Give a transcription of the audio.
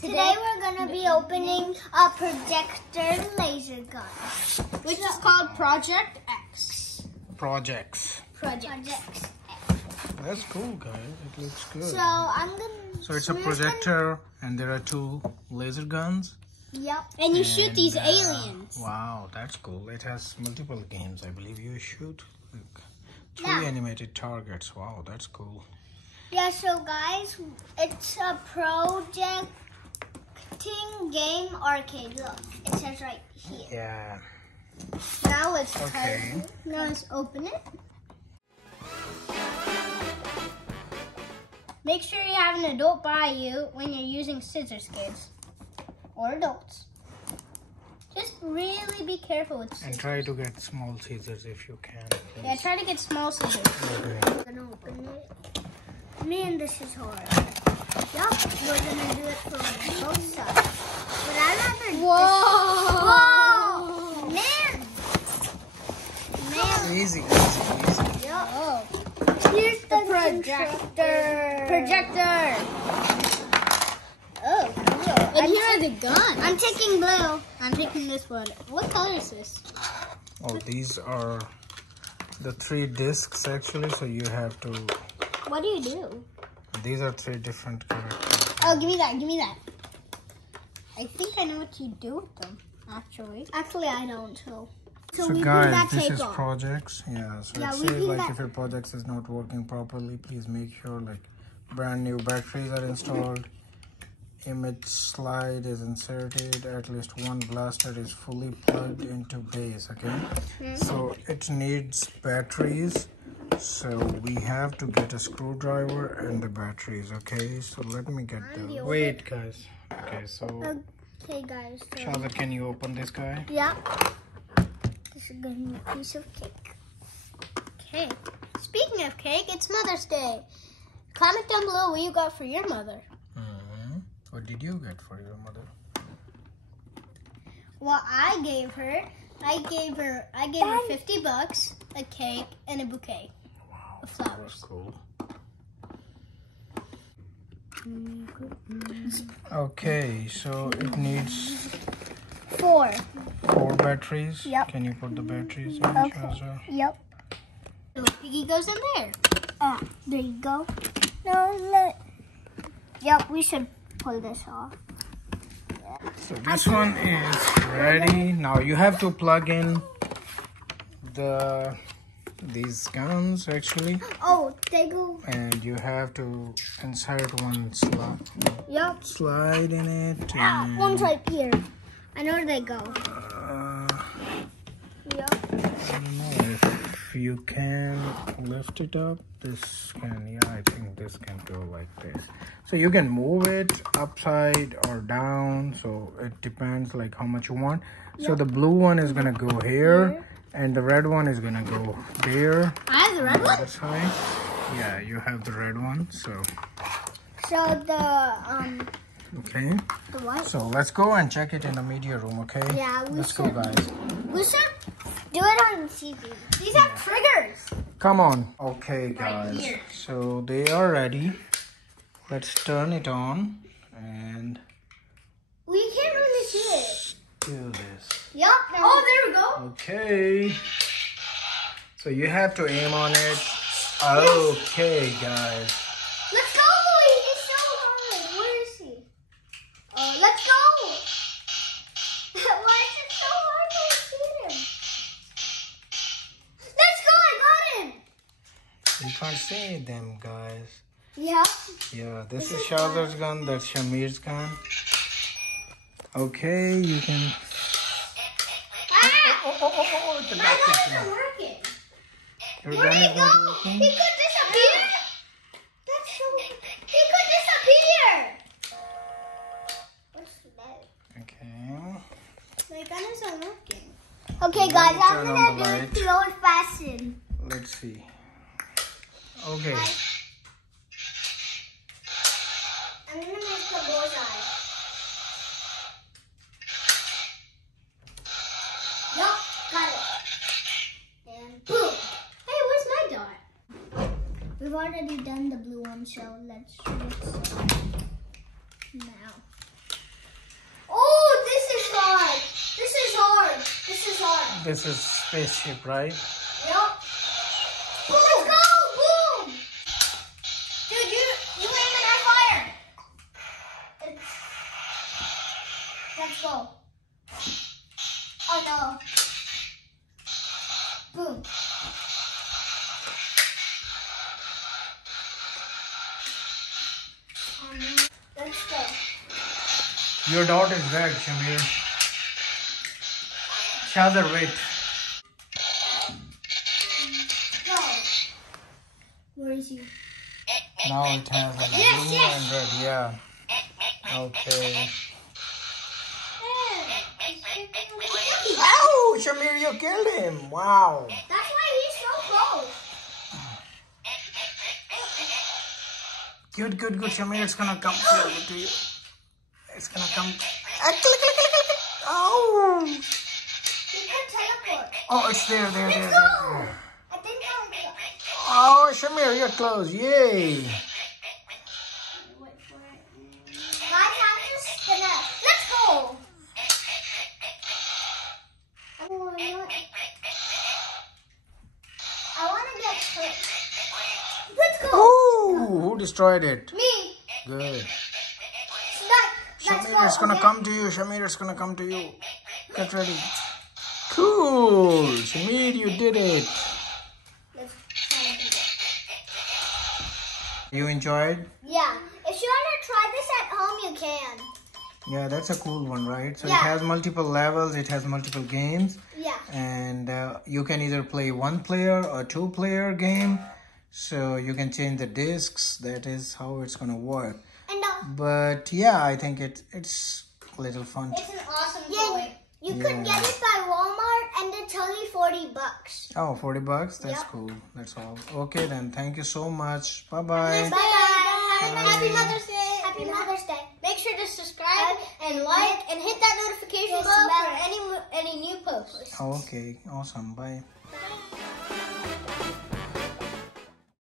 Today we're going to be opening a projector laser gun, which is called ProjeX. ProjeX. ProjeX. That's cool, guys. It looks good. So I'm gonna. So it's a projector, and there are 2 laser guns. Yep. And you shoot these aliens. Wow, that's cool. It has multiple games. I believe you shoot like 3 animated targets. Wow, that's cool. Yeah. So guys, it's a projecting game arcade. Look, it says right here. Yeah. Now let's Okay. Now let's open it. Make sure you have an adult by you when you're using scissors, kids. Or adults. Just really be careful with scissors. And try to get small scissors if you can. Please. Yeah, try to get small scissors. Okay. I'm gonna open it. Man, this is hard. Yup, we're gonna do it from both sides. But I rather. Whoa! Whoa! Man! Easy. Yup. Oh. Here's the projector. Projector. Oh, cool. And here are the guns. I'm taking blue. I'm taking this one. What color is this? Oh, these are the 3 discs actually, so you have to. What do you do? These are 3 different characters. Oh, give me that. Give me that. I think I know what you do with them, actually. Actually, I don't too. So we guys, pin that this tape is on. ProjeX. Yeah, so Yeah, it we says pin like that- if your ProjeX is not working properly, please make sure like brand new batteries are installed, image slide is inserted, at least 1 blaster is fully plugged into base. Okay, so it needs batteries, so we have to get a screwdriver and the batteries. Okay, so let me get the wait guys. Okay, so Okay, guys. So, Charlotte, can you open this guy? yeah. This is gonna be a piece of cake. Okay. Speaking of cake, it's Mother's Day. Comment down below what you got for your mother. What did you get for your mother? Well, I gave her $50, a cake, and a bouquet of flowers. Cool. Okay, so it needs 4. 4 batteries. Yep. Can you put the batteries in, Okay. Shazza? Yep. The piggy goes in there. There you go. No, Yep, we should pull this off. So this one is ready. Now you have to plug in these guns actually, Oh, they go. and you have to insert 1 slot. Yep. Slide in it. One's right here. I know where they go. Yep. I don't know if you can lift it up. This can, yeah, I think this can go like this. So you can move it upside or down. So it depends like how much you want. So the blue one is gonna go here, and the red one is gonna go there. I have the red one. Other side. Yeah, you have the red one. So So the okay. the white. So let's go and check it in the media room. Okay. Yeah, Let's go, guys. We should do it on TV. These have triggers. Come on. Okay, guys. here. So they are ready. Let's turn it on and We can't really see it. do this. Yep. Oh, there we go. Okay. So you have to aim on it. Okay, guys. Let's go! It's so hard. Where is he? Let's go! Why is it so hard to see him? Let's go! I got him! You can't see them, guys. Yeah. Yeah, this is Shazer's gun. That's Shamir's gun. Okay, you can. Oh, the My back gun is isn't down. working. Your Where'd gun he is go? not working? He could disappear. That's so. He could disappear. What's that? Okay. My gun isn't working. Okay, guys, I'm Turn on gonna the do light. it the old-fashioned. Let's see. Okay. I'm gonna make the bullseye. Yup, got it. And boom. Hey, where's my dot? We've already done the blue one, so let's now. This is hard. This is spaceship, right? Yep. Let's go! Boom! Dude, you aim and I fire. Let's go. Oh no. Boom. Let's go. Your dot is red, Shamir. Shazar, wait. Go. Where is he? Now it has like blue and red, yeah. Okay. Ow! Shamir, you killed him! Wow! That's why he's so close. Good, good, good, Shamir. It's gonna come closer to you. It's gonna come. Ah, click, click, click, click, click. Oh! You can teleport. Oh, it's there. Let's go. I think I'll go. Oh, Shamir, you're close. Yay! Wait for it. Guys, I'm just gonna. Let's go. Oh, I want to get hurt. Let's go. Ooh, who destroyed it? Me. Good. Let's Shamir, it's gonna come to you. Shamir, it's gonna come to you. Get ready. Cool. Shamir, you did it. Let's try to do that. You enjoyed? Yeah. If you want to try this at home, you can. Yeah, that's a cool one, right? So Yeah. it has multiple levels, it has multiple games, Yeah. and you can either play one player or two player game. So you can change the discs. That is how it's gonna work. And But yeah, I think it's a little fun. It's an awesome yeah, toy. you could get it by Walmart, and it's only $40. Oh, $40? That's Yep. cool. That's all. Okay then, thank you so much. Bye-bye. Bye. Happy Mother's Day. Happy Mother's Day. Make sure to subscribe and like and hit that notification bell for any new posts. Okay, awesome. Bye.